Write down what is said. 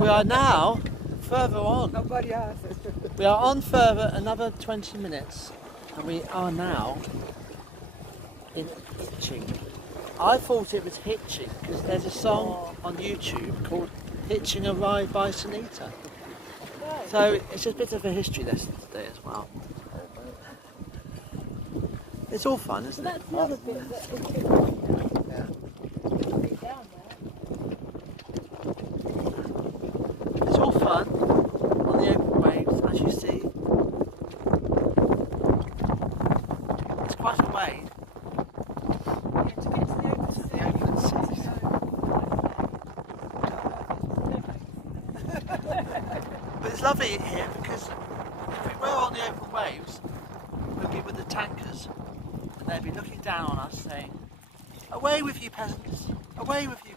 We are now further on. Nobody asked. We are on further another 20 minutes, and we are now in Hitching. I thought it was Hitching because there's a song on YouTube called Hitching a Ride by Sunita. So it's a bit of a history lesson today as well. It's all fun, isn't it? That's the other bit that is Yeah. down there. It's all fun on the open waves, as you see. It's quite a way To get to the open to the open seas. But it's lovely here because if we were on the open waves, we'd be with the tankers and they'd be looking down on us saying, "Away with you peasants, away with you